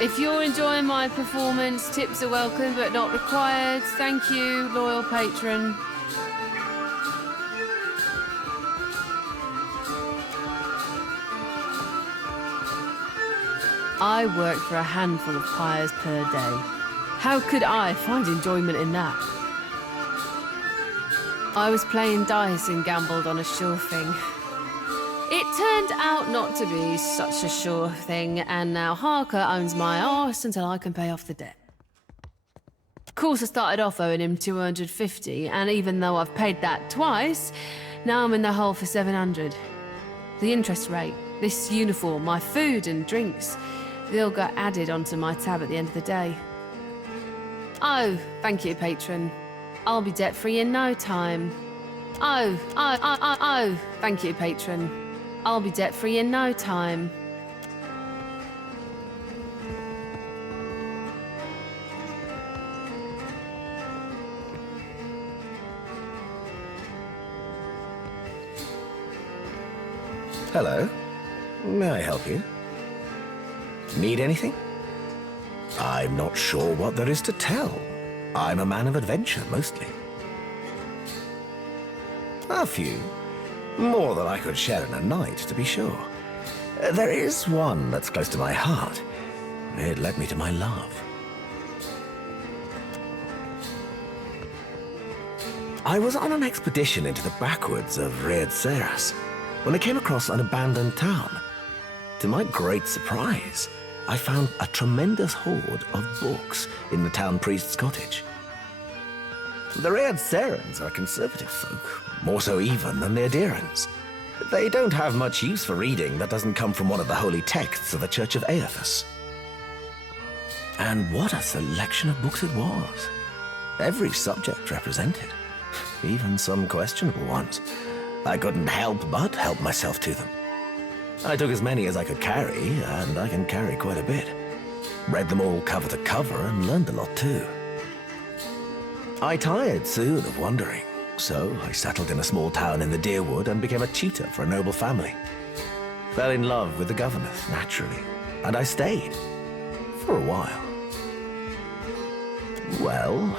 If you're enjoying my performance, tips are welcome but not required. Thank you, loyal patron. I work for a handful of pyres per day. How could I find enjoyment in that? I was playing dice and gambled on a sure thing. It turned out not to be such a sure thing, and now Harker owns my arse until I can pay off the debt. Of course, I started off owing him 250, and even though I've paid that twice, now I'm in the hole for 700. The interest rate, this uniform, my food and drinks, they all got added onto my tab at the end of the day. Oh, thank you, patron. I'll be debt-free in no time. Oh, thank you, patron. I'll be debt-free in no time. Hello. May I help you? Need anything? I'm not sure what there is to tell. I'm a man of adventure, mostly. A few. More than I could share in a night, to be sure. There is one that's close to my heart. It led me to my love. I was on an expedition into the backwoods of Seras when I came across an abandoned town. To my great surprise, I found a tremendous hoard of books in the town priest's cottage. The Serans are conservative folk, more so even than the Adherents. They don't have much use for reading that doesn't come from one of the holy texts of the Church of Aethys. And what a selection of books it was. Every subject represented, even some questionable ones. I couldn't help but help myself to them. I took as many as I could carry, and I can carry quite a bit. Read them all cover to cover and learned a lot too. I tired soon of wandering, so I settled in a small town in the Deerwood and became a tutor for a noble family. Fell in love with the governess, naturally, and I stayed. For a while. Well,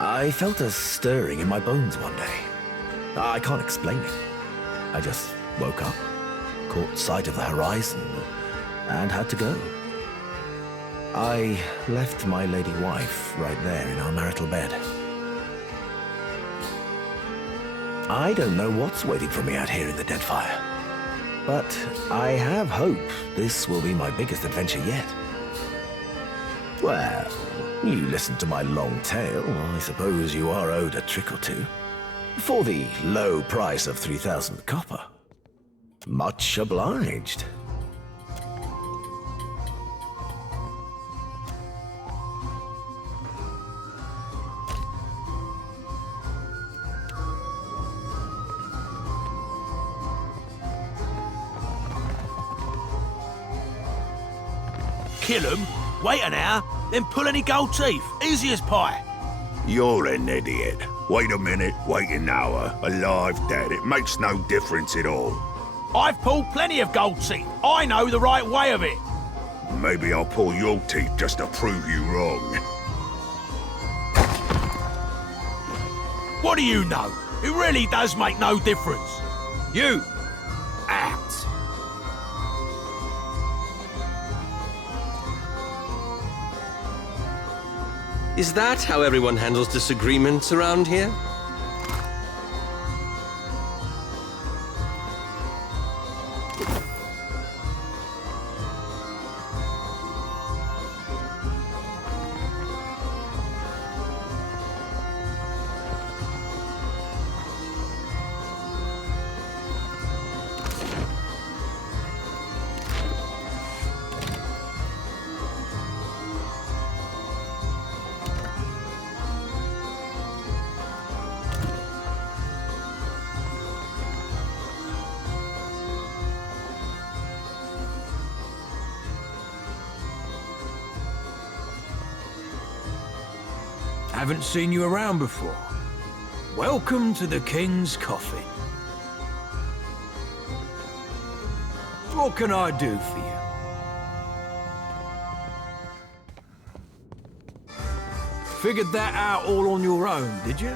I felt a stirring in my bones one day. I can't explain it. I just woke up, caught sight of the horizon, and had to go. I left my lady wife right there in our marital bed. I don't know what's waiting for me out here in the Deadfire, but I have hope this will be my biggest adventure yet. Well, you listened to my long tale. I suppose you are owed a trick or two. For the low price of 3,000 copper. Much obliged. Kill him, wait an hour, then pull any gold teeth. Easy as pie. You're an idiot. Wait a minute, wait an hour. Alive, dead, it makes no difference at all. I've pulled plenty of gold teeth. I know the right way of it. Maybe I'll pull your teeth just to prove you wrong. What do you know? It really does make no difference. You, out. Is that how everyone handles disagreements around here? Haven't seen you around before. Welcome to the King's Coffin. What can I do for you? Figured that out all on your own, did you?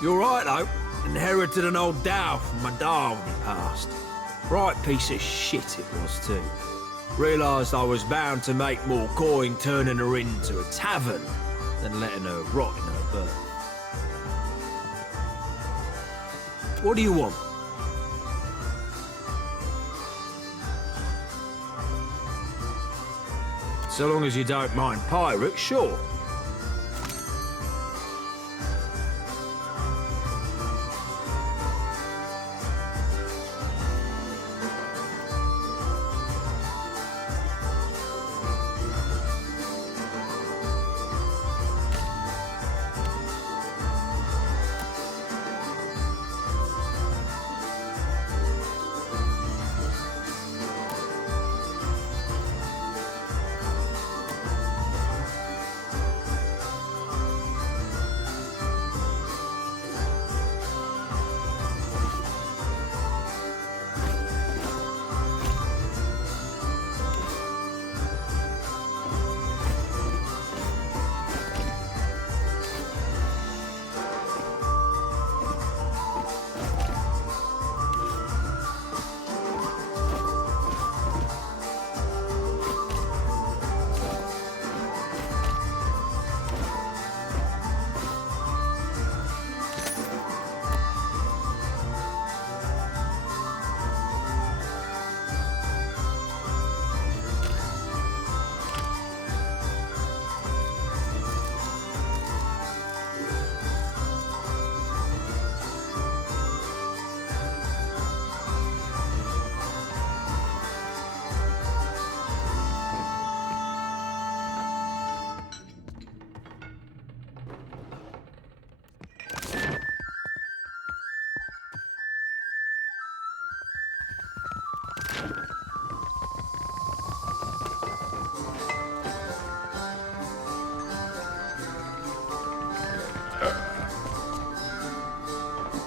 You're right, though. Inherited an old dhow from my dad when he passed. Right piece of shit it was, too. Realised I was bound to make more coin turning her into a tavern than letting her rot in her berth. What do you want? So long as you don't mind pirates, sure.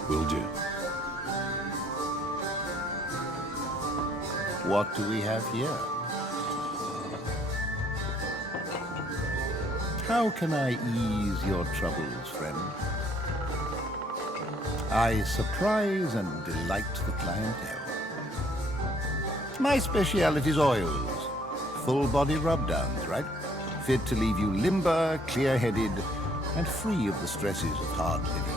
Will do. What do we have here? How can I ease your troubles, friend? I surprise and delight the clientele. My speciality is oils. Full-body rub-downs, right? Fit to leave you limber, clear-headed, and free of the stresses of hard living.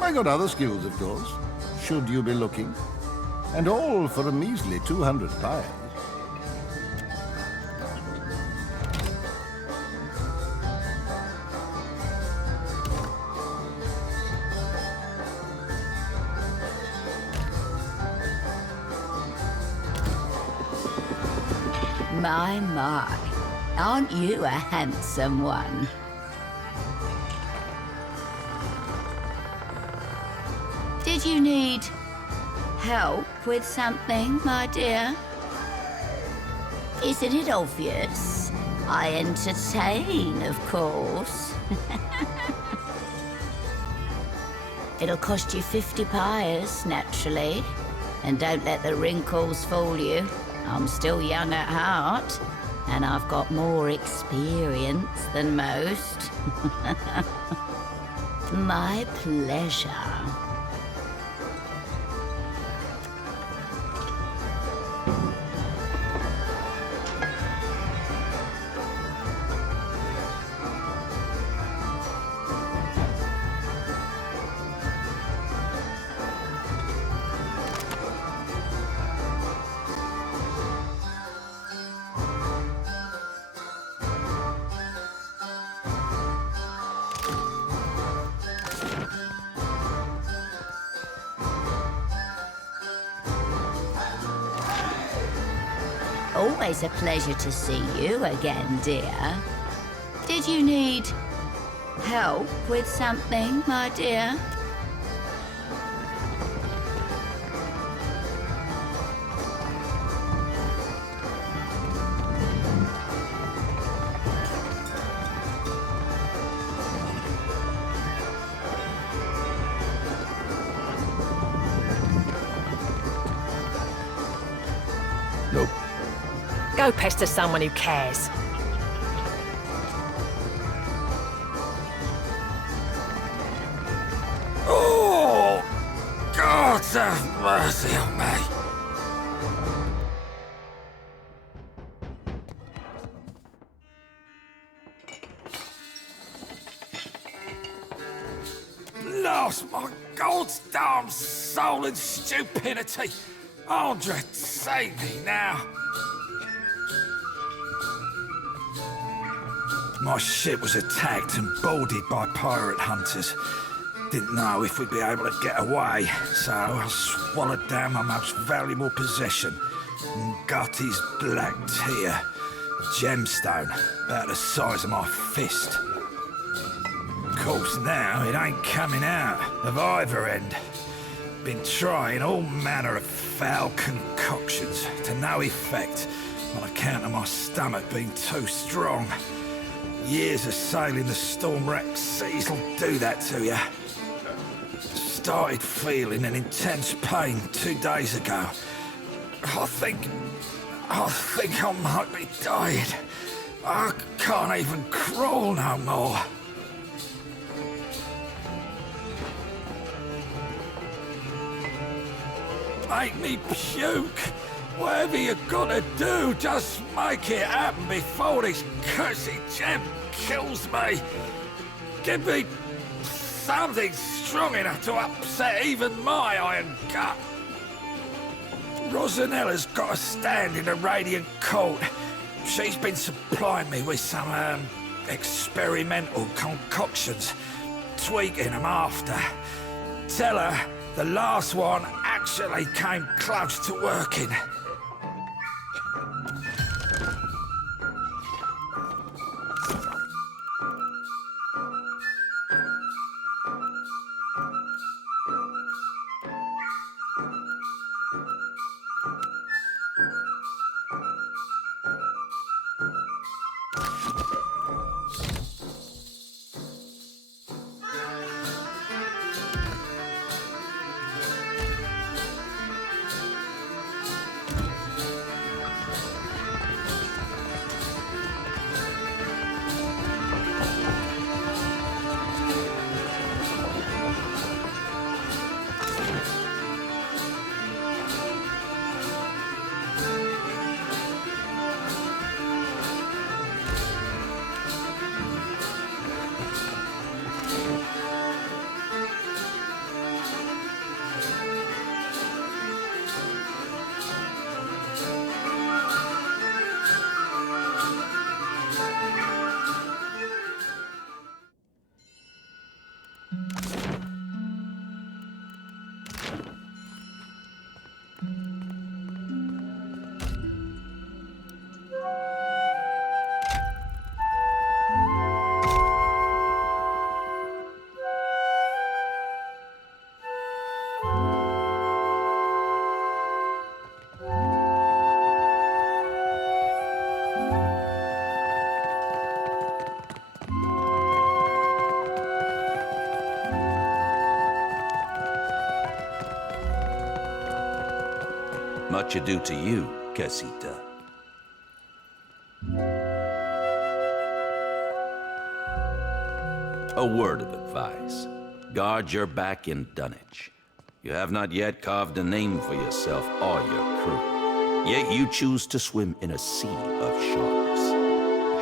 I got other skills, of course, should you be looking. And all for a measly 200 pies. My, aren't you a handsome one? Did you need help with something, my dear? Isn't it obvious? I entertain, of course. It'll cost you 50 pies, naturally. And don't let the wrinkles fool you. I'm still young at heart, and I've got more experience than most. My pleasure. Always a pleasure to see you again, dear. Did you need help with something, my dear? Nope. Go pester someone who cares. Gods have mercy on me. Lost my God's damn soul in stupidity. Andre, save me now. My ship was attacked and boarded by pirate hunters. Didn't know if we'd be able to get away, so I swallowed down my most valuable possession, Ngati's black tear, a gemstone about the size of my fist. Of course, now it ain't coming out of either end. Been trying all manner of foul concoctions to no effect on account of my stomach being too strong. Years of sailing the storm-wracked seas will do that to you. Started feeling an intense pain 2 days ago. I think I might be dying. I can't even crawl no more. Make me puke. Whatever you gotta do, just make it happen before this cursed gem kills me. Give me something strong enough to upset even my iron gut. Rosanella's got a stand in the Radiant Court. She's been supplying me with some, experimental concoctions, tweaking them after. Tell her the last one actually came close to working. Much ado to you, Casita. A word of advice. Guard your back in dunnage. You have not yet carved a name for yourself or your crew. Yet you choose to swim in a sea of sharks.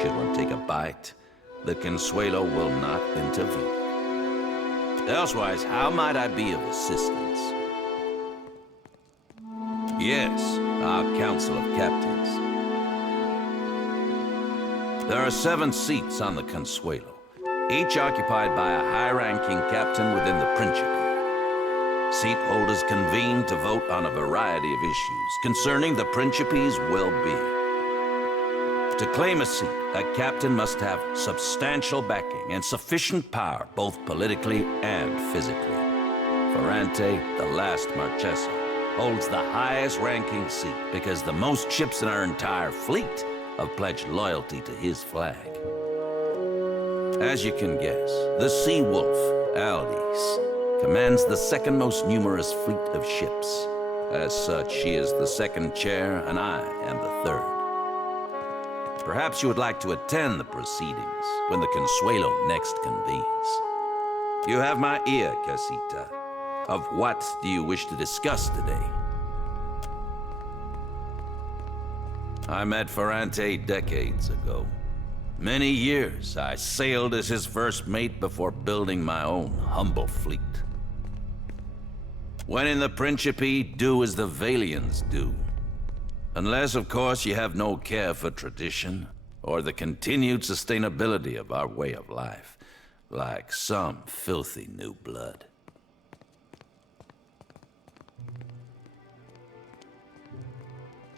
Should one take a bite, the Consuelo will not intervene. Elsewise, how might I be of assistance? Yes, our Council of Captains. There are 7 seats on the Consuelo, each occupied by a high-ranking captain within the Principe. Seat holders convene to vote on a variety of issues concerning the Principe's well-being. To claim a seat, a captain must have substantial backing and sufficient power, both politically and physically. Ferrante, the last Marchesa, holds the highest ranking seat because the most ships in our entire fleet have pledged loyalty to his flag. As you can guess, the Sea Wolf, Aldis, commands the second most numerous fleet of ships. As such, she is the second chair and I am the third. Perhaps you would like to attend the proceedings when the Consuelo next convenes. You have my ear, Casita. Of what do you wish to discuss today? I met Ferrante decades ago. Many years I sailed as his first mate before building my own humble fleet. When in the Principe, do as the Valians do. Unless, of course, you have no care for tradition or the continued sustainability of our way of life, like some filthy new blood.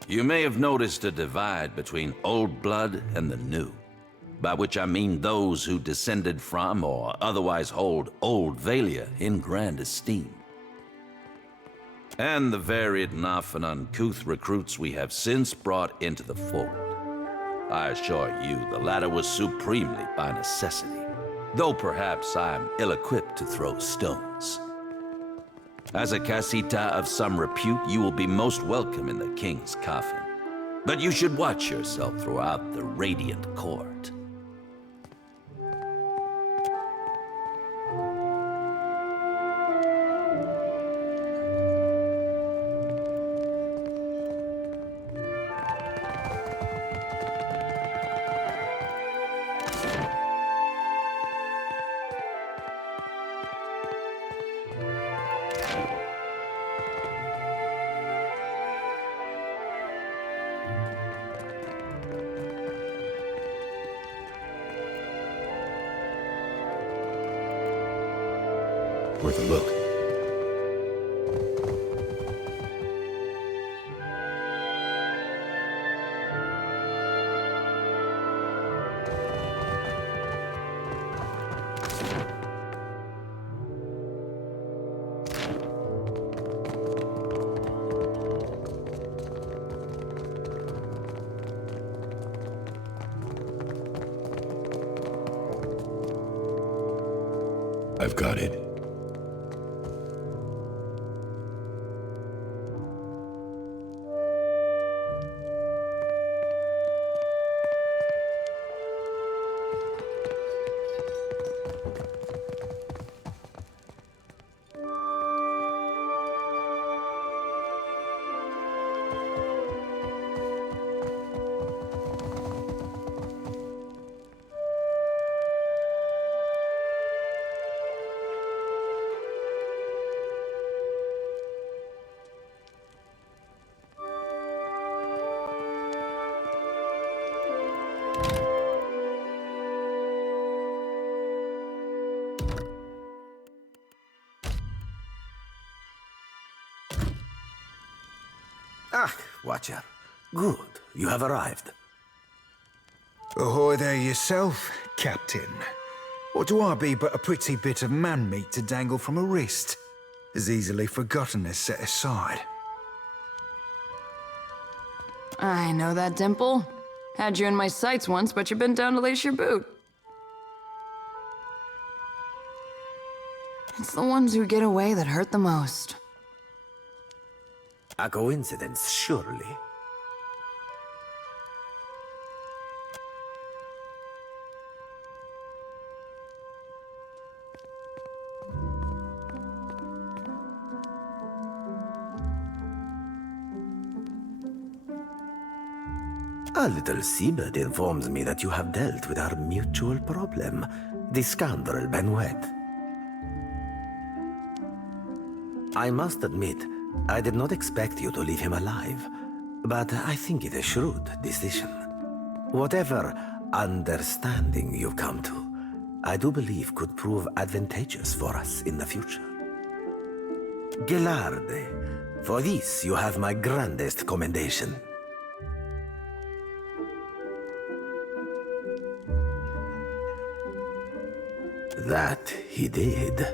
You may have noticed a divide between old blood and the new, by which I mean those who descended from or otherwise hold old Valia in grand esteem. And the varied and often uncouth recruits we have since brought into the fold. I assure you the latter was supremely by necessity, though perhaps I am ill-equipped to throw stones. As a casita of some repute, you will be most welcome in the king's coffin. But you should watch yourself throughout the radiant court. Worth a look. I've got it. Ah, Watcher. Good, you have arrived. Ahoy there yourself, Captain. What do I be but a pretty bit of man-meat to dangle from a wrist? As easily forgotten as set aside. I know that dimple. Had you in my sights once, but you've been down to lace your boot. It's the ones who get away that hurt the most. A coincidence, surely. A little seabird informs me that you have dealt with our mutual problem, the scoundrel Benoit. I must admit, I did not expect you to leave him alive, but I think it a shrewd decision. Whatever understanding you've come to, I do believe could prove advantageous for us in the future. Gelarde, for this you have my grandest commendation. That he did,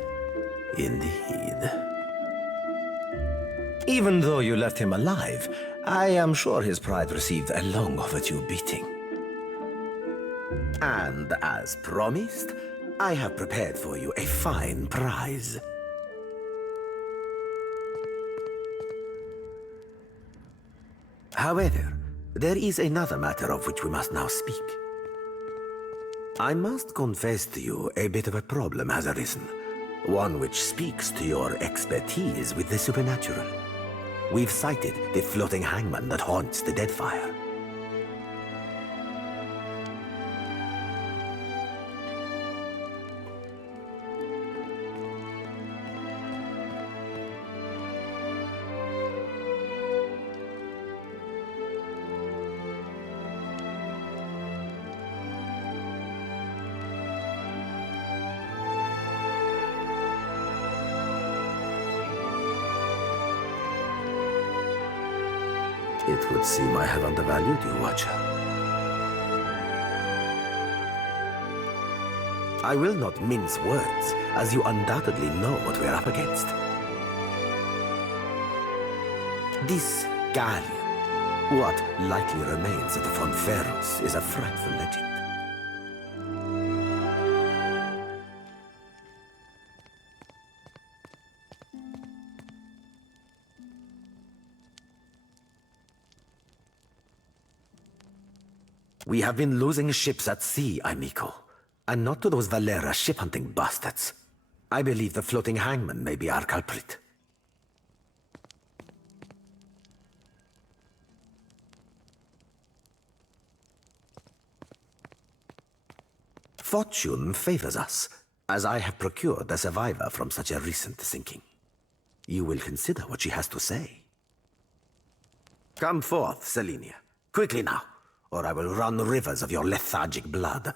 indeed. Even though you left him alive, I am sure his pride received a long overdue beating. And as promised, I have prepared for you a fine prize. However, there is another matter of which we must now speak. I must confess to you a bit of a problem has arisen. One which speaks to your expertise with the supernatural. We've sighted the floating hangman that haunts the Deadfire. It would seem I have undervalued you, Watcher. I will not mince words, as you undoubtedly know what we're up against. This galleon, what likely remains of the Fonferros, is a frightful legend. We have been losing ships at sea, amico. And not to those Valera ship-hunting bastards. I believe the floating hangman may be our culprit. Fortune favors us, as I have procured a survivor from such a recent sinking. You will consider what she has to say. Come forth, Selenia. Quickly now, or I will run rivers of your lethargic blood.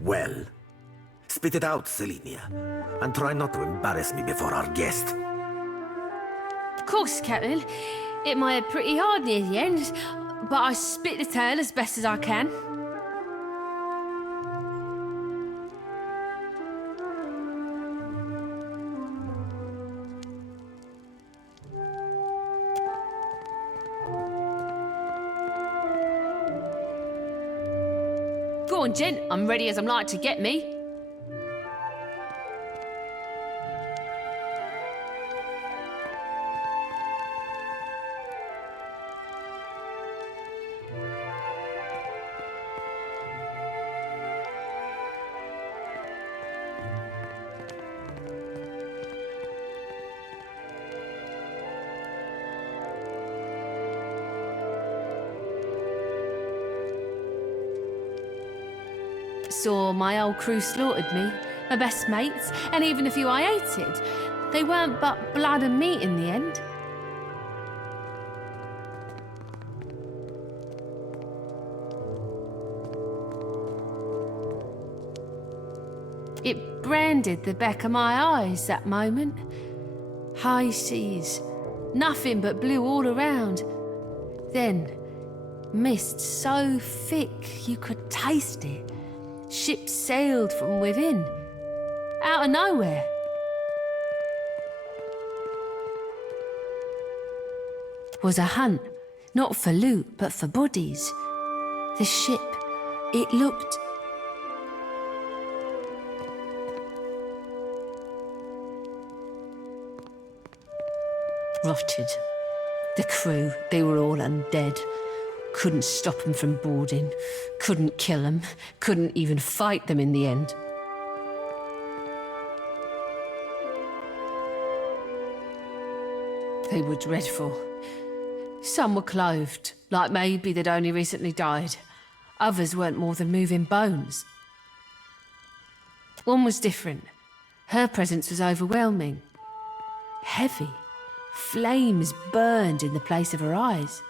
Well, spit it out, Selenia, and try not to embarrass me before our guest. Of course, Captain. It might have pretty hard near the end, but I spit the tale as best as I can. Go on, gent. I'm ready as I'm like to get me. Saw my old crew slaughtered me, my best mates, and even a few I hated. They weren't but blood and meat in the end. It branded the back of my eyes, that moment. High seas, nothing but blue all around. Then, mist so thick you could taste it. Ships sailed from within, out of nowhere. Was a hunt, not for loot, but for bodies. The ship, it looked... rotted. The crew, they were all undead. Couldn't stop them from boarding, couldn't kill them, couldn't even fight them in the end. They were dreadful. Some were clothed, like maybe they'd only recently died. Others weren't more than moving bones. One was different. Her presence was overwhelming. Heavy. Flames burned in the place of her eyes.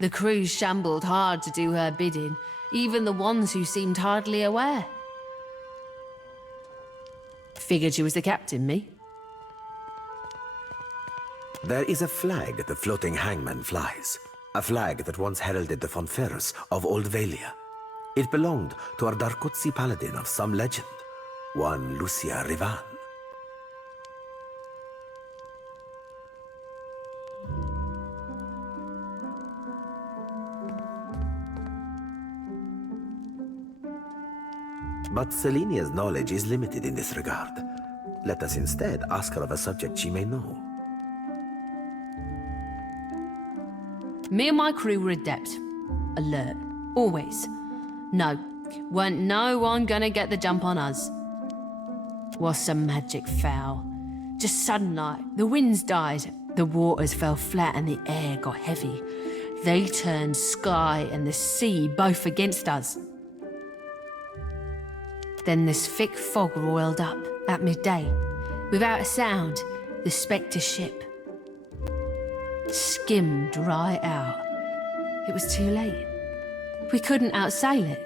The crew shambled hard to do her bidding, even the ones who seemed hardly aware. Figured she was the captain, me. There is a flag the floating hangman flies. A flag that once heralded the Fonferros of Old Valia. It belonged to a Darkotsi paladin of some legend, one Lucia Rivan. But Selenia's knowledge is limited in this regard. Let us instead ask her of a subject she may know. Me and my crew were adept. Alert. Always. No. Weren't no one gonna get the jump on us. What's a magic foul? Just sudden like, the winds died, the waters fell flat and the air got heavy. They turned sky and the sea both against us. Then this thick fog roiled up at midday. Without a sound, the Spectre ship skimmed right out. It was too late. We couldn't outsail it.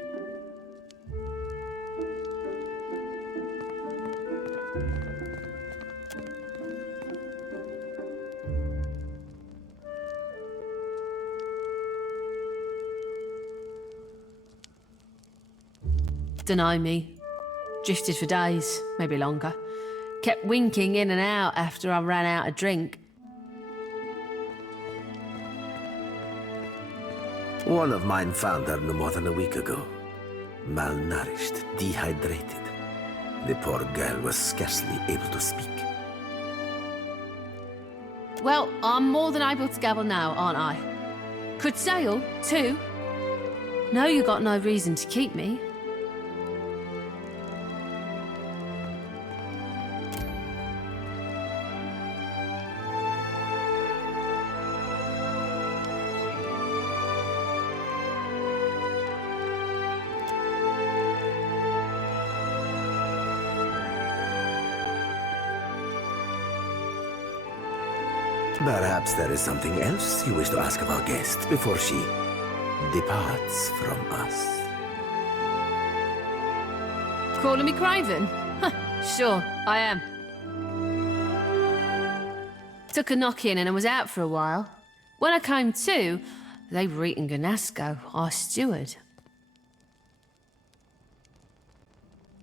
Deny me. Drifted for days, maybe longer. Kept winking in and out after I ran out of drink. One of mine found her no more than a week ago. Malnourished, dehydrated. The poor girl was scarcely able to speak. Well, I'm more than able to gabble now, aren't I? Could sail, too. No, you got no reason to keep me. Perhaps there is something else you wish to ask of our guest before she departs from us. Calling me Craven? Huh, sure, I am. Took a knock-in and I was out for a while. When I came to, they were eating Ganasco, our steward.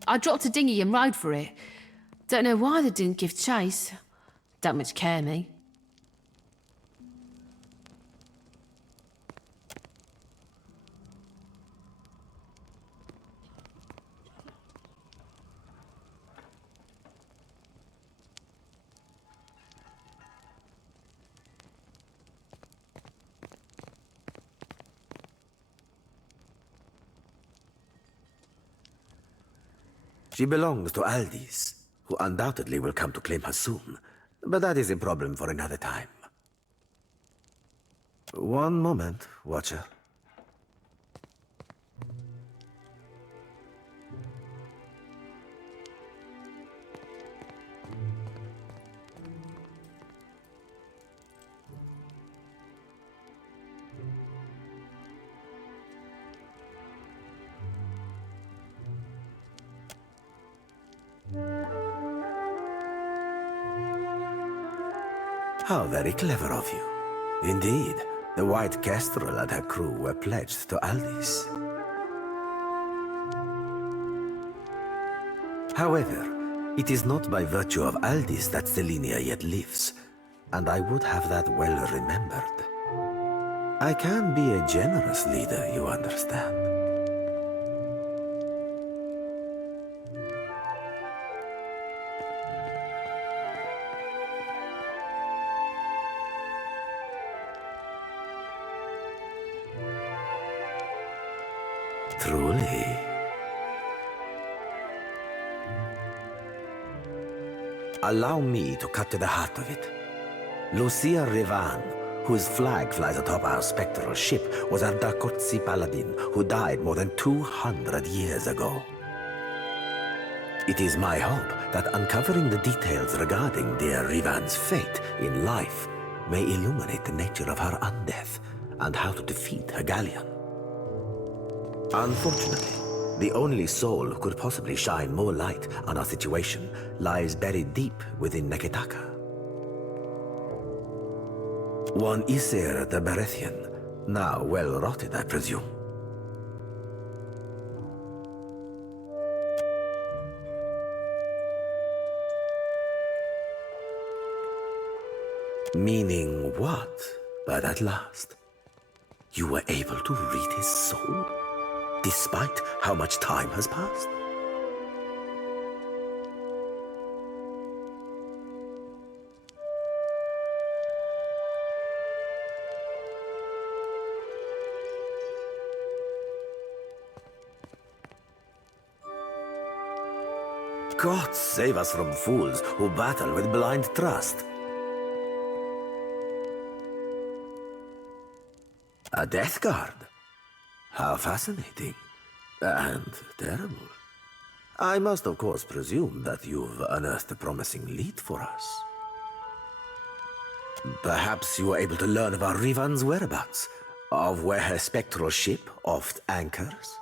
I dropped a dinghy and rode for it. Don't know why they didn't give chase. Don't much care me. She belongs to Aldis, who undoubtedly will come to claim her soon. But that is a problem for another time. One moment, Watcher. How very clever of you. Indeed, the White Kestrel and her crew were pledged to Aldis. However, it is not by virtue of Aldis that Selenia yet lives, and I would have that well remembered. I can be a generous leader, you understand. Truly. Allow me to cut to the heart of it. Lucia Revan, whose flag flies atop our spectral ship, was a Dakotsi paladin who died more than 200 years ago. It is my hope that uncovering the details regarding dear Revan's fate in life may illuminate the nature of her undeath and how to defeat her galleon. Unfortunately, the only soul who could possibly shine more light on our situation lies buried deep within Neketaka. One Isir the Berethian, now well rotted, I presume. Meaning what by that last? You were able to read his soul? Despite how much time has passed? God save us from fools who battle with blind trust. A death guard? How fascinating. And terrible. I must, of course, presume that you've unearthed a promising lead for us. Perhaps you were able to learn of our Rivan's whereabouts, of where her spectral ship oft anchors?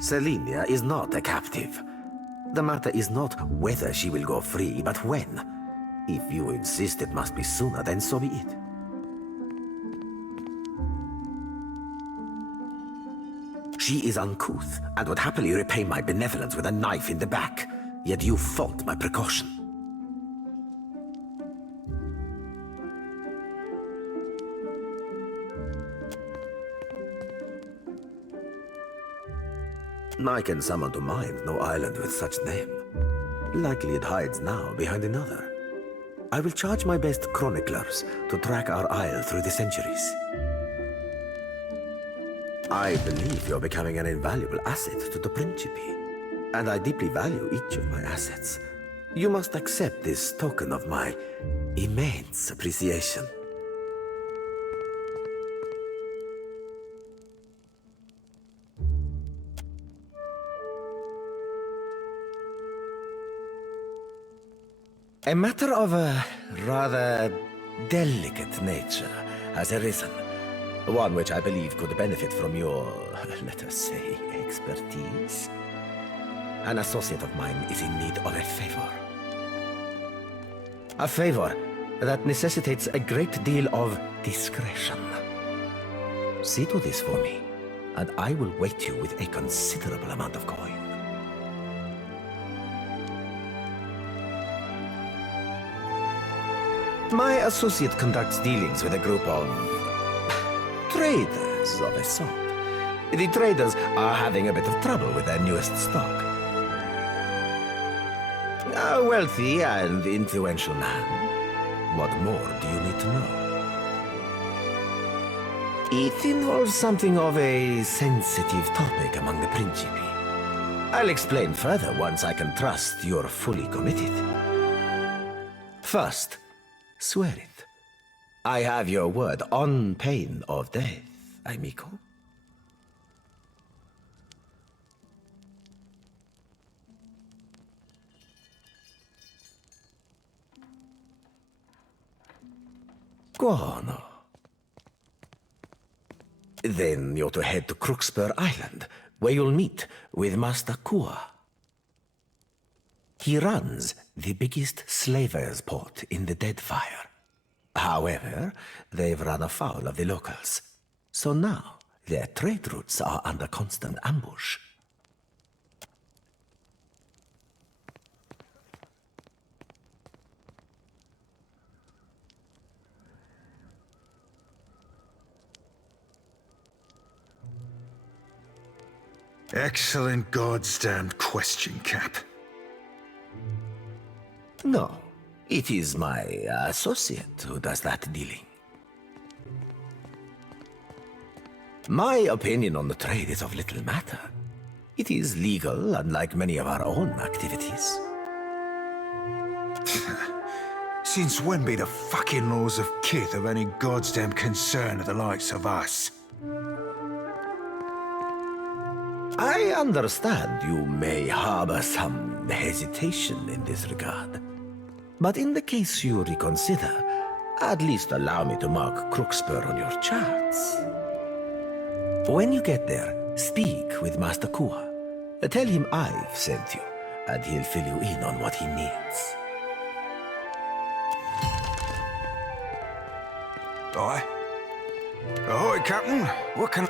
Selenia is not a captive. The matter is not whether she will go free, but when. If you insist it must be sooner, then so be it. She is uncouth, and would happily repay my benevolence with a knife in the back. Yet you fault my precaution. I can summon to mind no island with such name. Likely it hides now behind another. I will charge my best chroniclers to track our isle through the centuries. I believe you're becoming an invaluable asset to the Principe, and I deeply value each of my assets. You must accept this token of my immense appreciation. A matter of a rather delicate nature has arisen. One which I believe could benefit from your, let us say, expertise. An associate of mine is in need of a favor. A favor that necessitates a great deal of discretion. See to this for me, and I will weight you with a considerable amount of coin. My associate conducts dealings with a group of traders of a sort. The traders are having a bit of trouble with their newest stock. A wealthy and influential man. What more do you need to know? It involves something of a sensitive topic among the Principe. I'll explain further once I can trust you're fully committed. First, swear it. I have your word on pain of death, amico. Buono. Then you're to head to Crookspur Island, where you'll meet with Master Kua. He runs the biggest slavers' port in the Deadfire. However, they've run afoul of the locals. So now, their trade routes are under constant ambush. Excellent goddamned question, Cap. No, it is my associate who does that dealing. My opinion on the trade is of little matter. It is legal, unlike many of our own activities. Since when be the fucking laws of Kith of any goddamn concern of the likes of us? I understand you may harbor some hesitation in this regard. But in the case you reconsider, at least allow me to mark Crookspur on your charts. When you get there, speak with Master Kua. Tell him I've sent you, and he'll fill you in on what he needs. Aye. Ahoy, Captain. What can...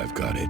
I've got it.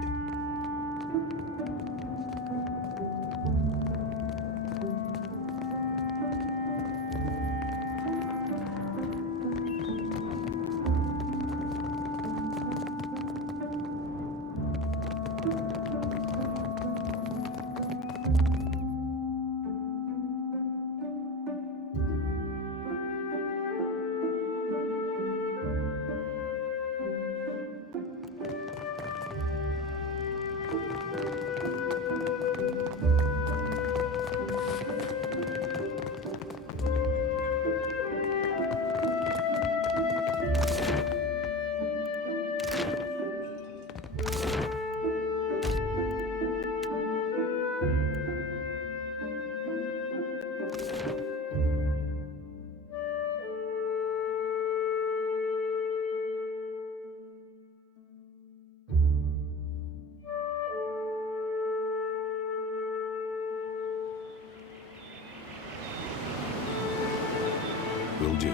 Will do.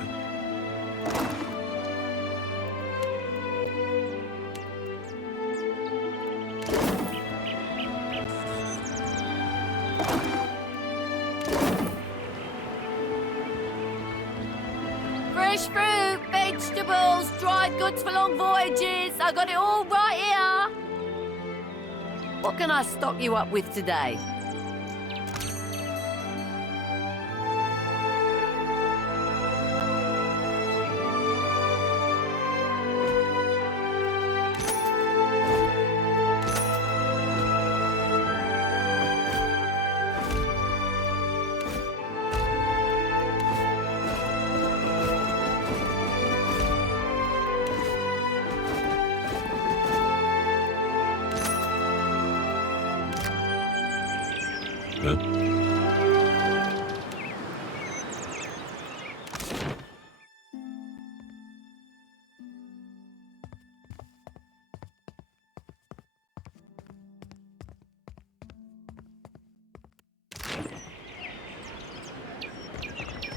Fresh fruit, vegetables, dried goods for long voyages. I got it all right here. What can I stock you up with today?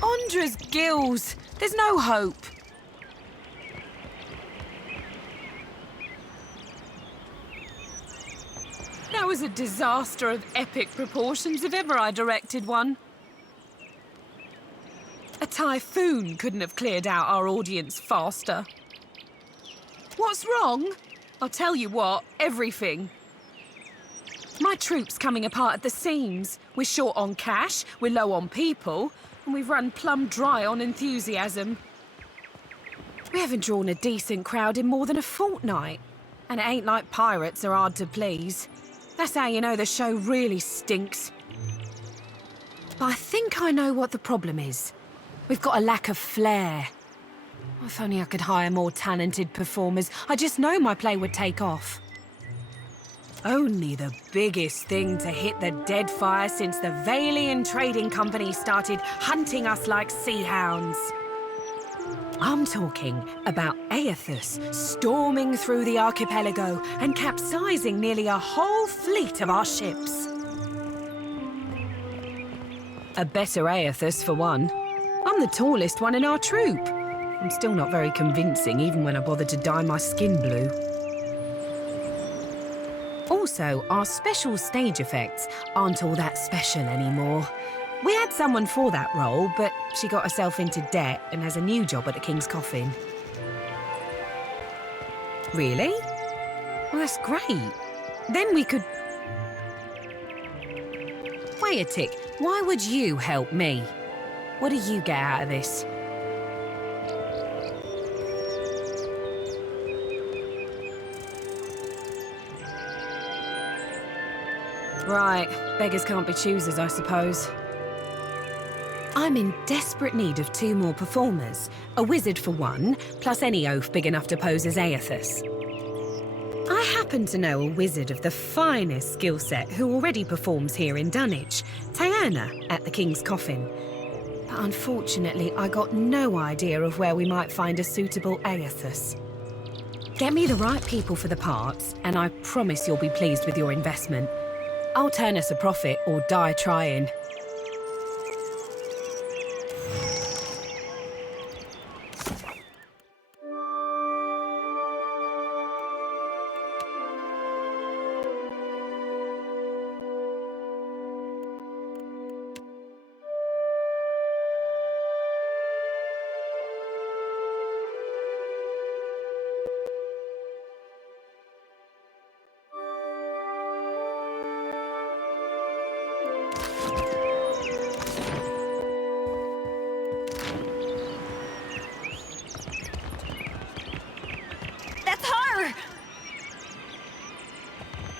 Andra's gills. There's no hope. That was a disaster of epic proportions if ever I directed one. A typhoon couldn't have cleared out our audience faster. What's wrong? I'll tell you what, everything. My troop's coming apart at the seams. We're short on cash, we're low on people, and we've run plumb dry on enthusiasm. We haven't drawn a decent crowd in more than a fortnight. And it ain't like pirates are hard to please. That's how you know the show really stinks. But I think I know what the problem is. We've got a lack of flair. If only I could hire more talented performers. I just know my play would take off. Only the biggest thing to hit the Deadfire since the Valian Trading Company started hunting us like sea hounds. I'm talking about Aethus storming through the archipelago and capsizing nearly a whole fleet of our ships. A better Aethus, for one. I'm the tallest one in our troop. I'm still not very convincing, even when I bother to dye my skin blue. Also, our special stage effects aren't all that special anymore. We had someone for that role, but she got herself into debt and has a new job at the King's Coffin. Really? Well, that's great. Then we could... Wait a tick. Why would you help me? What do you get out of this? Right, beggars can't be choosers, I suppose. I'm in desperate need of 2 more performers. A wizard for one, plus any oaf big enough to pose as Aethys. I happen to know a wizard of the finest skill set who already performs here in Dunwich, Taerna at the King's Coffin. But unfortunately, I got no idea of where we might find a suitable Aethys. Get me the right people for the parts, and I promise you'll be pleased with your investment. I'll turn us a profit or die trying.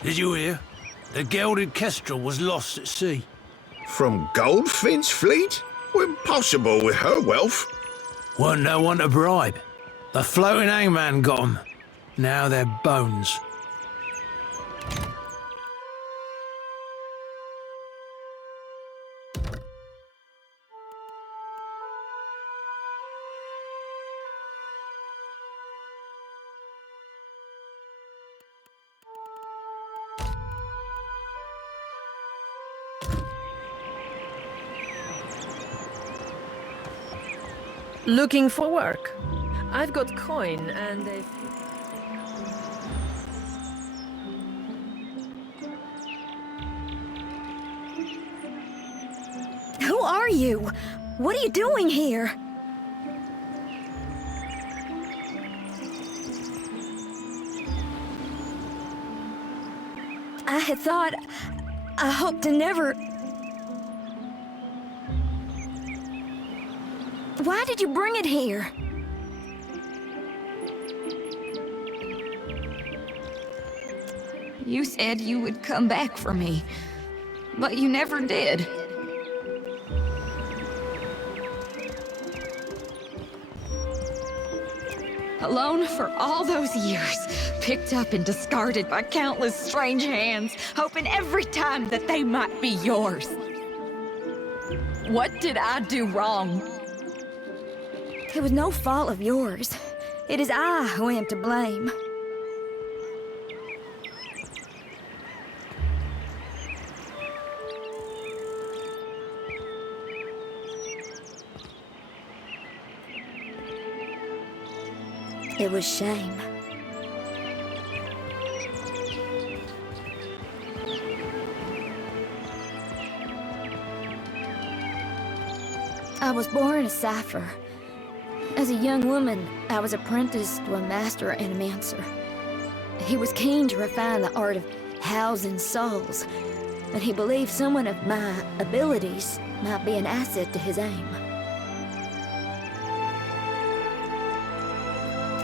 Did you hear? The gilded kestrel was lost at sea. From Goldfin's fleet? Impossible with her wealth. Weren't no one to bribe. The floating hangman got 'em. Now they're bones. Looking for work. I've got coin and a... Who are you? What are you doing here? I had thought... I hoped to never... Why did you bring it here? You said you would come back for me, but you never did. Alone for all those years, picked up and discarded by countless strange hands, hoping every time that they might be yours. What did I do wrong? It was no fault of yours. It is I who am to blame. It was shame. I was born a cipher. As a young woman, I was apprenticed to a master animancer. He was keen to refine the art of housing souls, and he believed someone of my abilities might be an asset to his aim.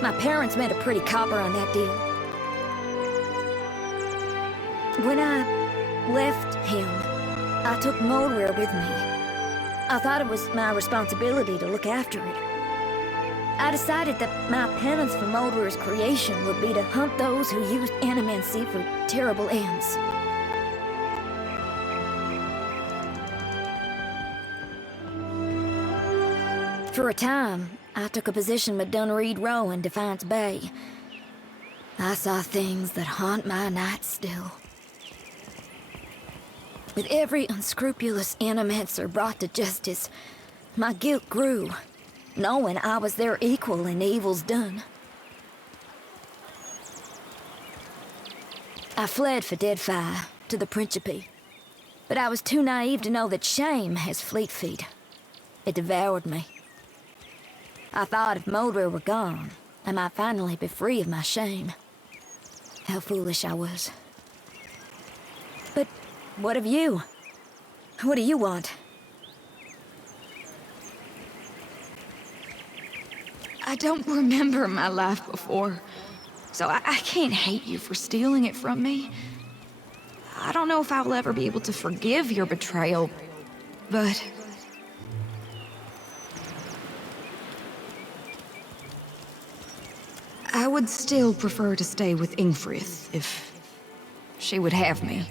My parents made a pretty copper on that deal. When I left him, I took Moldware with me. I thought it was my responsibility to look after it. I decided that my penance for Moldware's creation would be to hunt those who used animancy for terrible ends. For a time, I took a position with Dunreed Row in Defiance Bay. I saw things that haunt my nights still. With every unscrupulous animancer brought to justice, my guilt grew, knowing I was their equal in evils done. I fled for Deadfire to the Principe, but I was too naive to know that shame has fleet feet. It devoured me. I thought if Moldware were gone, I might finally be free of my shame. How foolish I was. But what of you? What do you want? I don't remember my life before, so I can't hate you for stealing it from me. I don't know if I will ever be able to forgive your betrayal, but... I would still prefer to stay with Ingfrith if she would have me.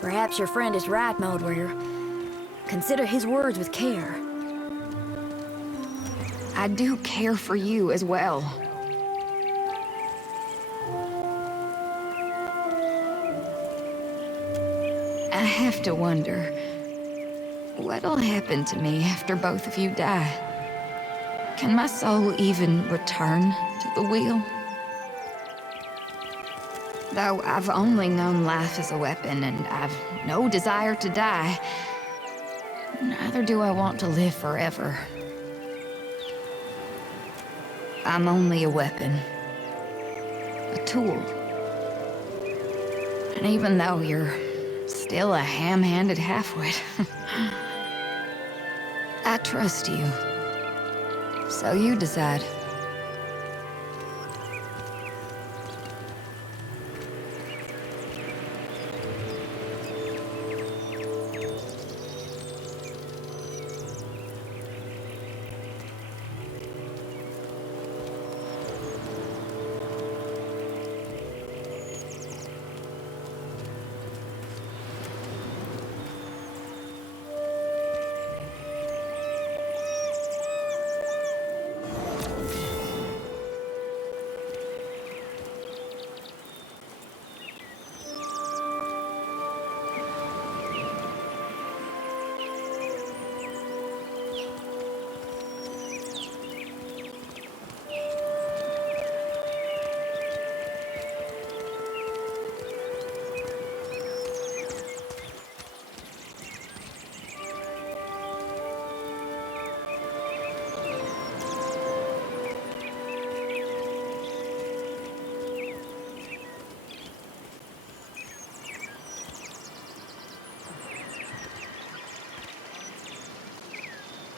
Perhaps your friend is right, Moldweir. Consider his words with care. I do care for you as well. I have to wonder, what'll happen to me after both of you die? Can my soul even return to the wheel? Though I've only known life as a weapon, and I've no desire to die, neither do I want to live forever. I'm only a weapon. A tool. And even though you're still a ham-handed halfwit, I trust you. So you decide.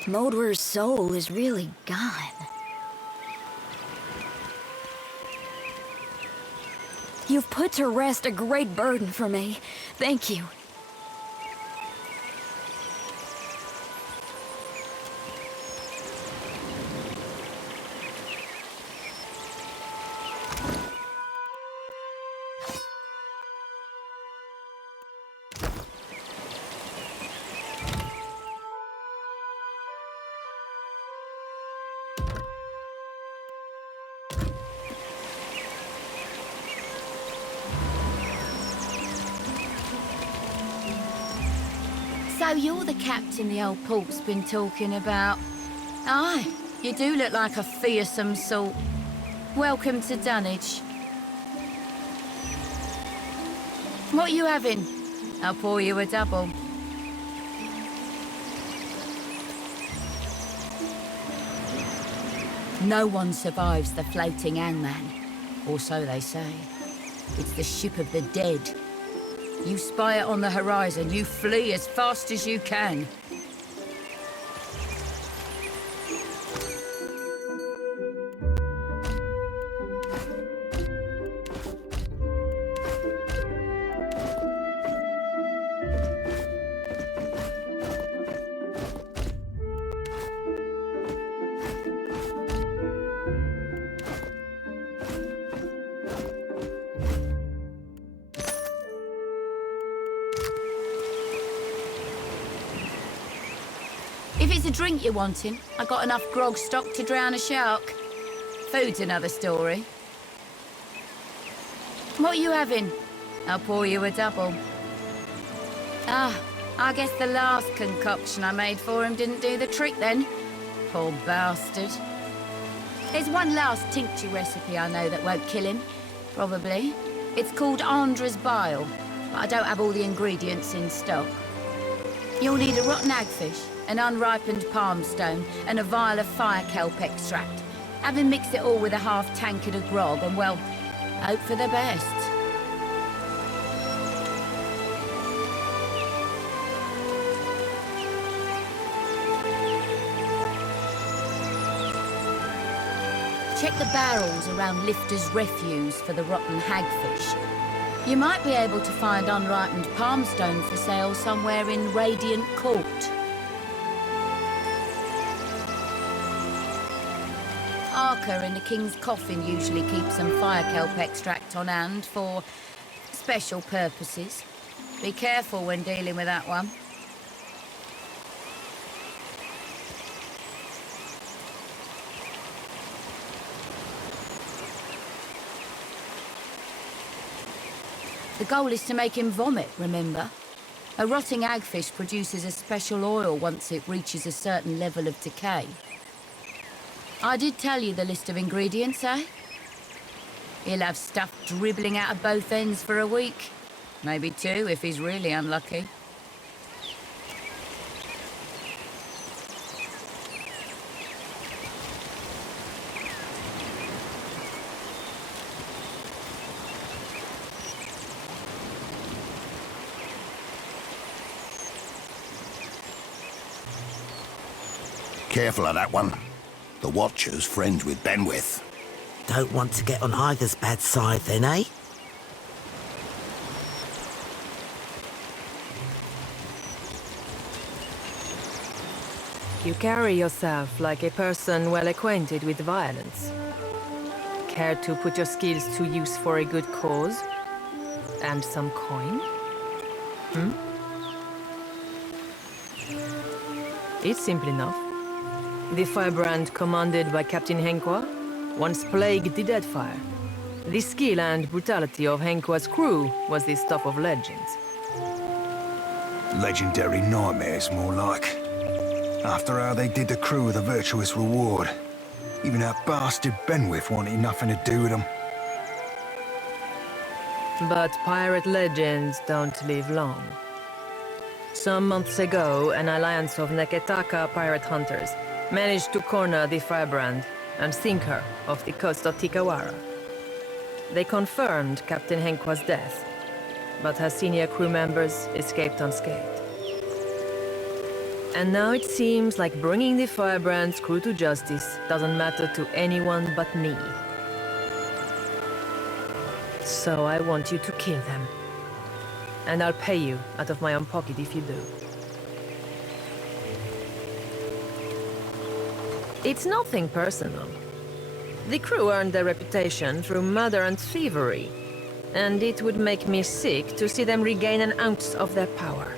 Moldweir's soul is really gone. You've put to rest a great burden for me. Thank you. So you're the captain the old pork's been talking about? Aye, you do look like a fearsome sort. Welcome to Dunwich. What are you having? I'll pour you a double. No one survives the floating hangman, or so they say. It's the ship of the dead. You spy it on the horizon, you flee as fast as you can. If it's a drink you're wanting, I got enough grog stock to drown a shark. Food's another story. What are you having? I'll pour you a double. Ah, I guess the last concoction I made for him didn't do the trick then. Poor bastard. There's one last tincture recipe I know that won't kill him, probably. It's called Andra's Bile, but I don't have all the ingredients in stock. You'll need a rotten hagfish, an unripened palm stone, and a vial of fire kelp extract. Having mixed it all with a half tankard of grog, and well, hope for the best. check the barrels around Lifter's Refuse for the rotten hagfish. You might be able to find unripened palmstone for sale somewhere in Radiant Court. Archer in the King's Coffin usually keeps some fire kelp extract on hand for special purposes. Be careful when dealing with that one. The goal is to make him vomit, remember? A rotting hagfish produces a special oil once it reaches a certain level of decay. I did tell you the list of ingredients, eh? He'll have stuff dribbling out of both ends for a week. Maybe 2 if he's really unlucky. Careful of that one. The Watcher's friends with Benwith. Don't want to get on either's bad side then, eh? You carry yourself like a person well acquainted with violence. Care to put your skills to use for a good cause? And some coin? It's simple enough. The firebrand commanded by Captain Henqua once plagued the Deadfire. The skill and brutality of Henqua's crew was the stuff of legends. Legendary nightmares, more like. After how they did the crew with a virtuous reward. Even that bastard Benwith wanted nothing to do with them. But pirate legends don't live long. Some months ago, an alliance of Neketaka pirate hunters managed to corner the firebrand and sink her off the coast of Tikawara. They confirmed Captain Henqua's death, but her senior crew members escaped unscathed. And now it seems like bringing the firebrand's crew to justice doesn't matter to anyone but me. So I want you to kill them. And I'll pay you out of my own pocket if you do. It's nothing personal. The crew earned their reputation through murder and thievery, and it would make me sick to see them regain an ounce of their power.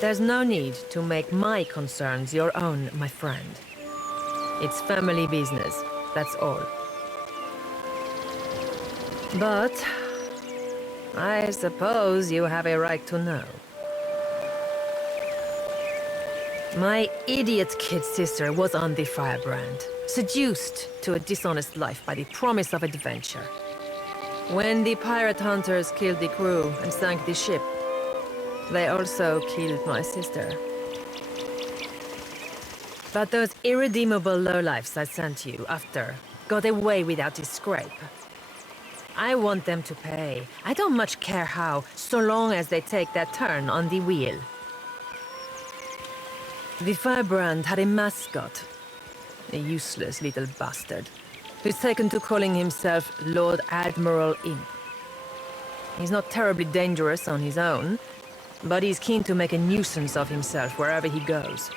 There's no need to make my concerns your own, my friend. It's family business, that's all. But I suppose you have a right to know. My idiot kid sister was on the firebrand, seduced to a dishonest life by the promise of adventure. When the pirate hunters killed the crew and sank the ship, they also killed my sister. But those irredeemable lowlifes I sent you after got away without a scrape. I want them to pay. I don't much care how, so long as they take their turn on the wheel. The firebrand had a mascot, a useless little bastard, who's taken to calling himself Lord Admiral Imp. He's not terribly dangerous on his own, but he's keen to make a nuisance of himself wherever he goes.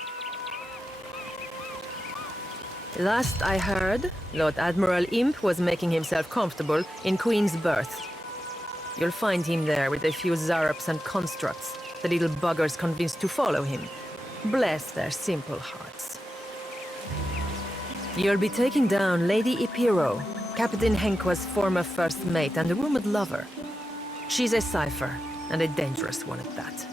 Last I heard, Lord Admiral Imp was making himself comfortable in Queen's Berth. You'll find him there with a few Zarups and constructs, the little buggers convinced to follow him. Bless their simple hearts. You'll be taking down Lady Ipiro, Captain Henqua's former first mate and a rumored lover. She's a cipher, and a dangerous one at that.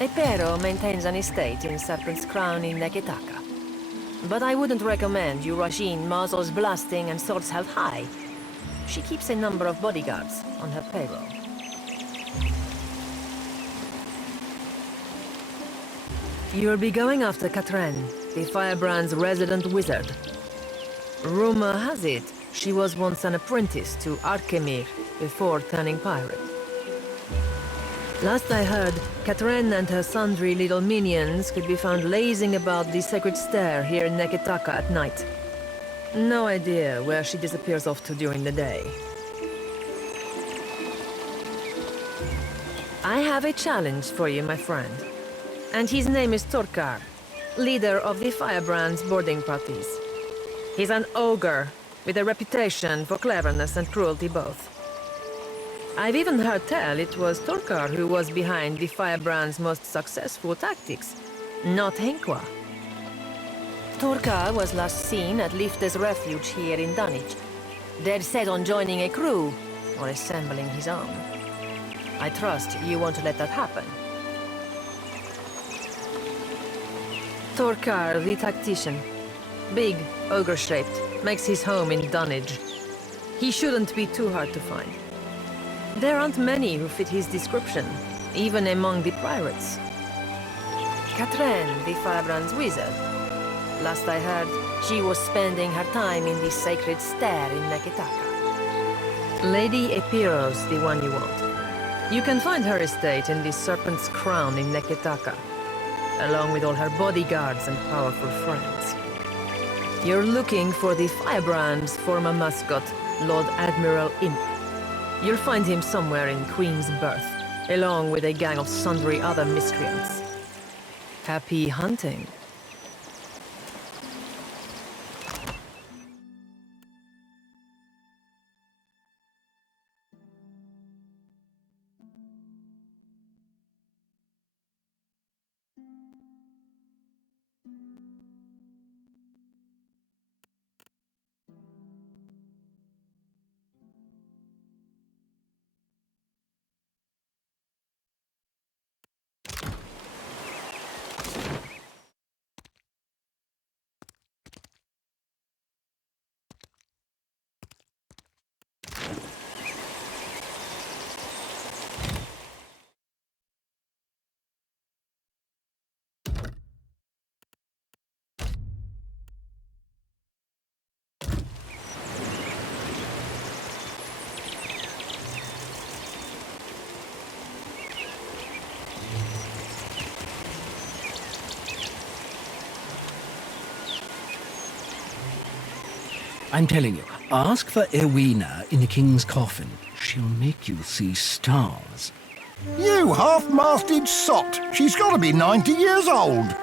Ipiro maintains an estate in Serpent's Crown in Neketaka. But I wouldn't recommend you rush in muzzles blasting and swords held high. She keeps a number of bodyguards on her payroll. You'll be going after Katren, the firebrand's resident wizard. Rumor has it, she was once an apprentice to Arkemir before turning pirate. Last I heard, Katrin and her sundry little minions could be found lazing about the sacred stair here in Neketaka at night. No idea where she disappears off to during the day. I have a challenge for you, my friend. And his name is Torkar, leader of the Firebrand's boarding parties. He's an ogre, with a reputation for cleverness and cruelty both. I've even heard tell it was Torkar who was behind the Firebrand's most successful tactics, not Henkwa. Torkar was last seen at Lifte's refuge here in Dunwich, dead set on joining a crew, or assembling his own. I trust you won't let that happen. Torkar, the tactician. Big, ogre-shaped, makes his home in Dunwich. He shouldn't be too hard to find. There aren't many who fit his description, even among the pirates. Katrin, the Firebrand's wizard. Last I heard, she was spending her time in the sacred stair in Neketaka. Lady Epiros, the one you want. You can find her estate in the Serpent's Crown in Neketaka, along with all her bodyguards and powerful friends. You're looking for the Firebrand's former mascot, Lord Admiral Imp. You'll find him somewhere in Queen's Berth, along with a gang of sundry other miscreants. Happy hunting. I'm telling you, ask for Erwina in the King's Coffin. She'll make you see stars. You half-masted sot! She's got to be 90 years old!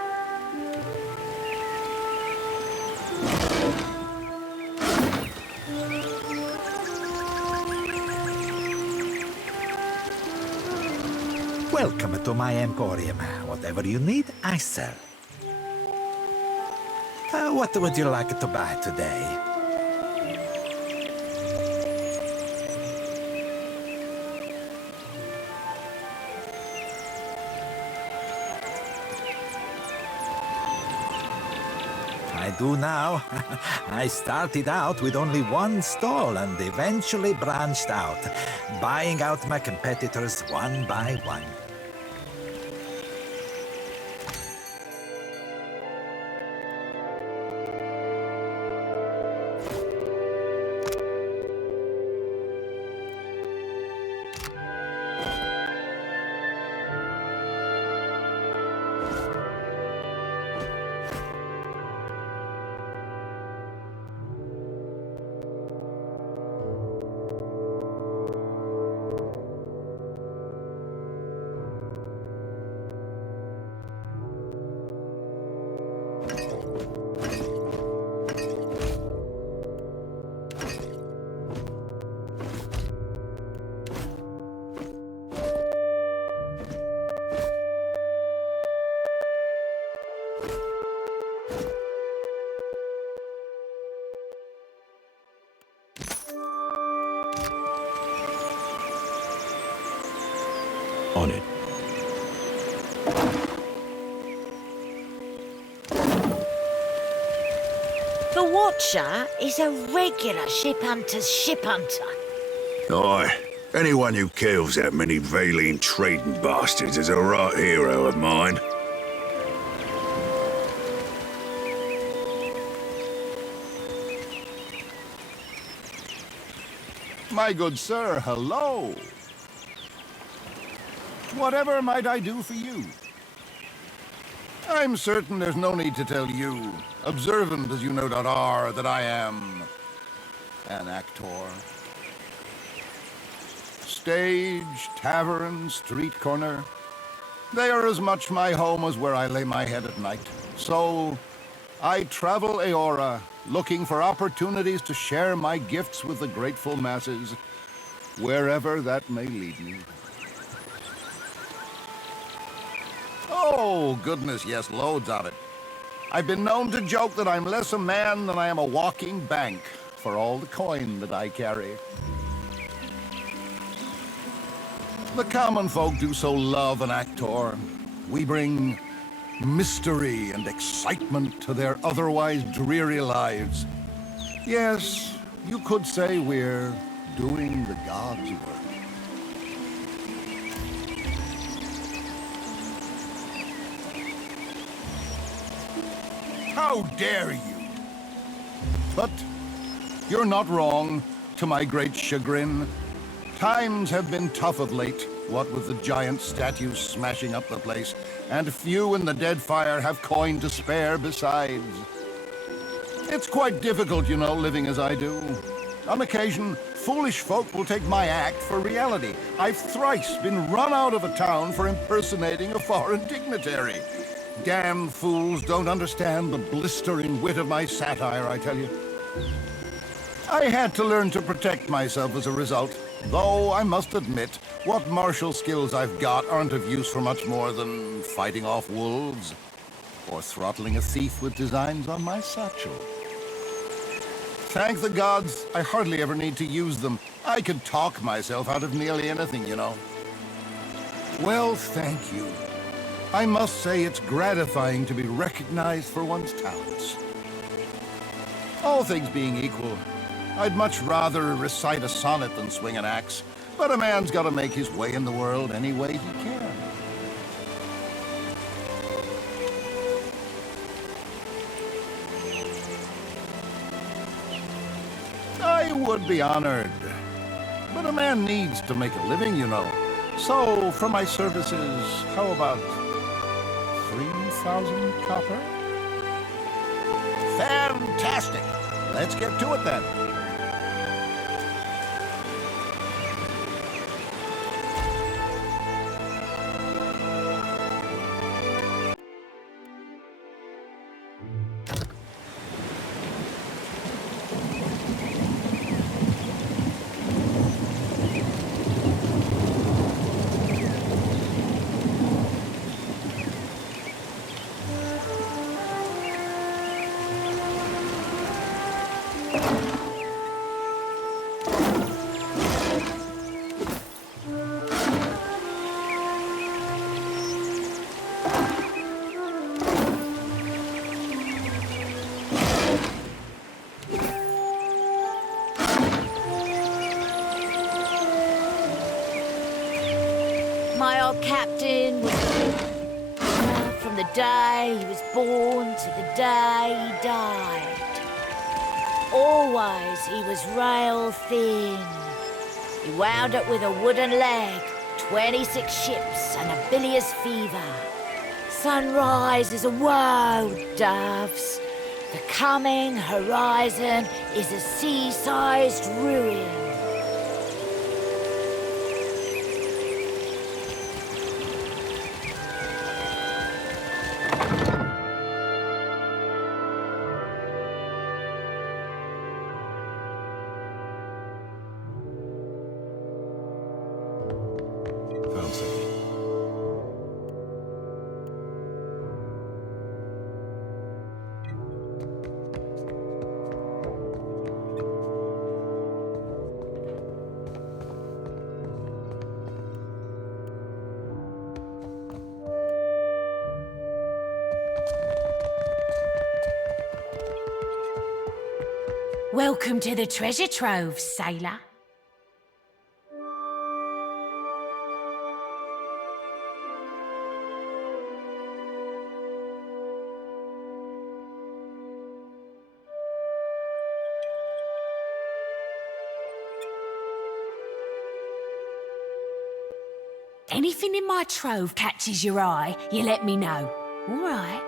Welcome to my emporium. Whatever you need, I sell. What would you like to buy today? I do now. I started out with only one stall and eventually branched out, buying out my competitors one by one. On it. The Watcher is a regular ship hunter's ship hunter. Aye. Anyone who kills that many Valine trading bastards is a right hero of mine. My good sir, hello. Whatever might I do for you? I'm certain there's no need to tell you, observant as you no doubt are, that I am an actor. Stage, tavern, street corner, they are as much my home as where I lay my head at night. So, I travel Aora, looking for opportunities to share my gifts with the grateful masses, wherever that may lead me. Oh, goodness, yes, loads of it. I've been known to joke that I'm less a man than I am a walking bank for all the coin that I carry. The common folk do so love an actor. We bring mystery and excitement to their otherwise dreary lives. Yes, you could say we're doing the gods' work. How dare you? But you're not wrong, to my great chagrin. Times have been tough of late, what with the giant statues smashing up the place, and few in the Deadfire have coin to spare besides. It's quite difficult, you know, living as I do. On occasion, foolish folk will take my act for reality. I've thrice been run out of a town for impersonating a foreign dignitary. Damn fools don't understand the blistering wit of my satire, I tell you. I had to learn to protect myself as a result, though I must admit, what martial skills I've got aren't of use for much more than fighting off wolves or throttling a thief with designs on my satchel. Thank the gods, I hardly ever need to use them. I could talk myself out of nearly anything, you know. Well, thank you. I must say it's gratifying to be recognized for one's talents. All things being equal, I'd much rather recite a sonnet than swing an axe, but a man's got to make his way in the world any way he can. I would be honored, but a man needs to make a living, you know. So, for my services, how about 3,000 copper? Fantastic! Let's get to it then. My old captain was from the day he was born to the day he died. Always he was rail thin. He wound up with a wooden leg, 26 ships and a bilious fever. Sunrise is a wild doves. The coming horizon is a sea-sized ruin. Found something. Welcome to the treasure trove, sailor. Anything in my trove catches your eye, you let me know. All right?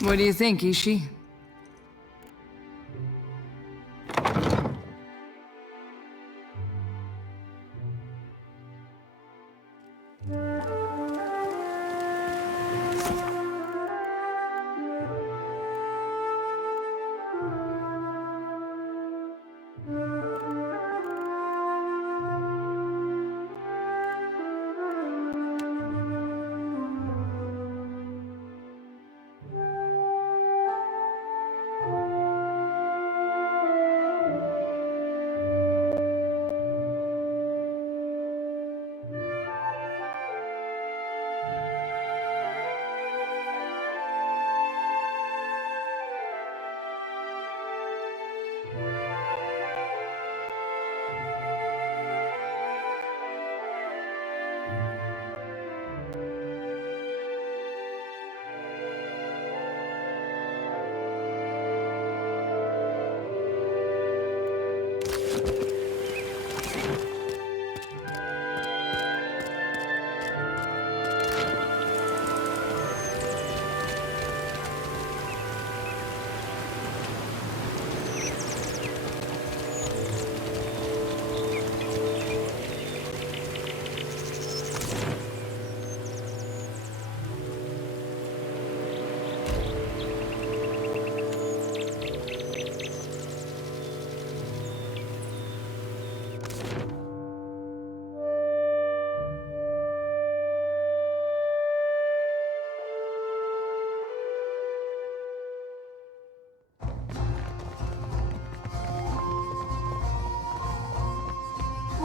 What do you think, Ishi?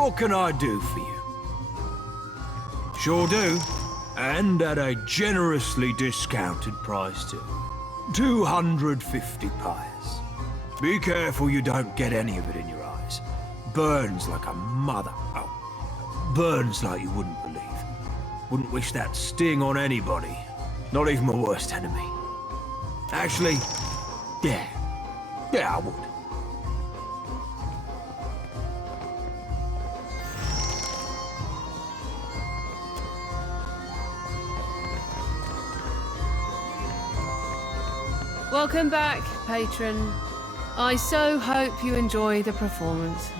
What can I do for you? Sure do. And at a generously discounted price too. 250 pies. Be careful you don't get any of it in your eyes. Burns like a mother. Oh, burns like you wouldn't believe. Wouldn't wish that sting on anybody. Not even my worst enemy. Actually, yeah. Yeah, I would. Welcome back, patron. I so hope you enjoy the performance.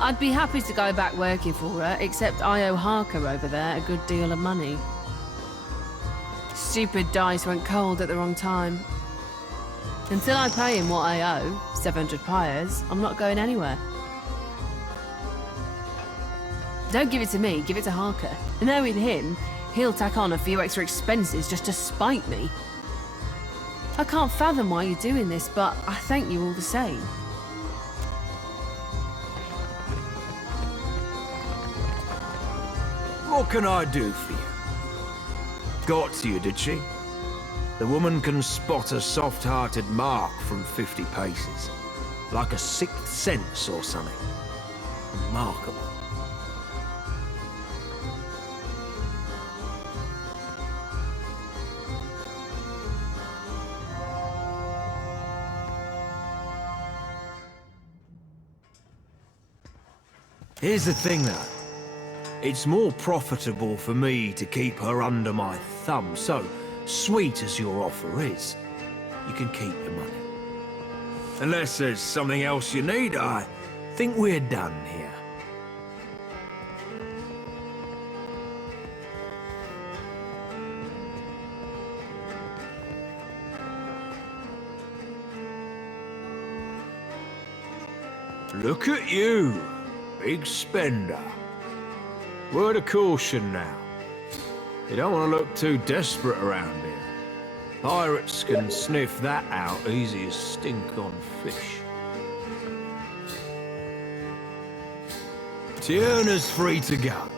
I'd be happy to go back working for her, except I owe Harker over there a good deal of money. Stupid dice went cold at the wrong time. Until I pay him what I owe, 700 pyres, I'm not going anywhere. Don't give it to me, give it to Harker. Knowing him, he'll tack on a few extra expenses just to spite me. I can't fathom why you're doing this, but I thank you all the same. What can I do for you? Got to you, did she? The woman can spot a soft-hearted mark from 50 paces. Like a sixth sense or something. Remarkable. Here's the thing, though. It's more profitable for me to keep her under my thumb, so sweet as your offer is, you can keep the money. Unless there's something else you need, I think we're done here. Look at you, big spender. Word of caution now. You don't want to look too desperate around here. Pirates can sniff that out easy as stink on fish. Tierna's free to go.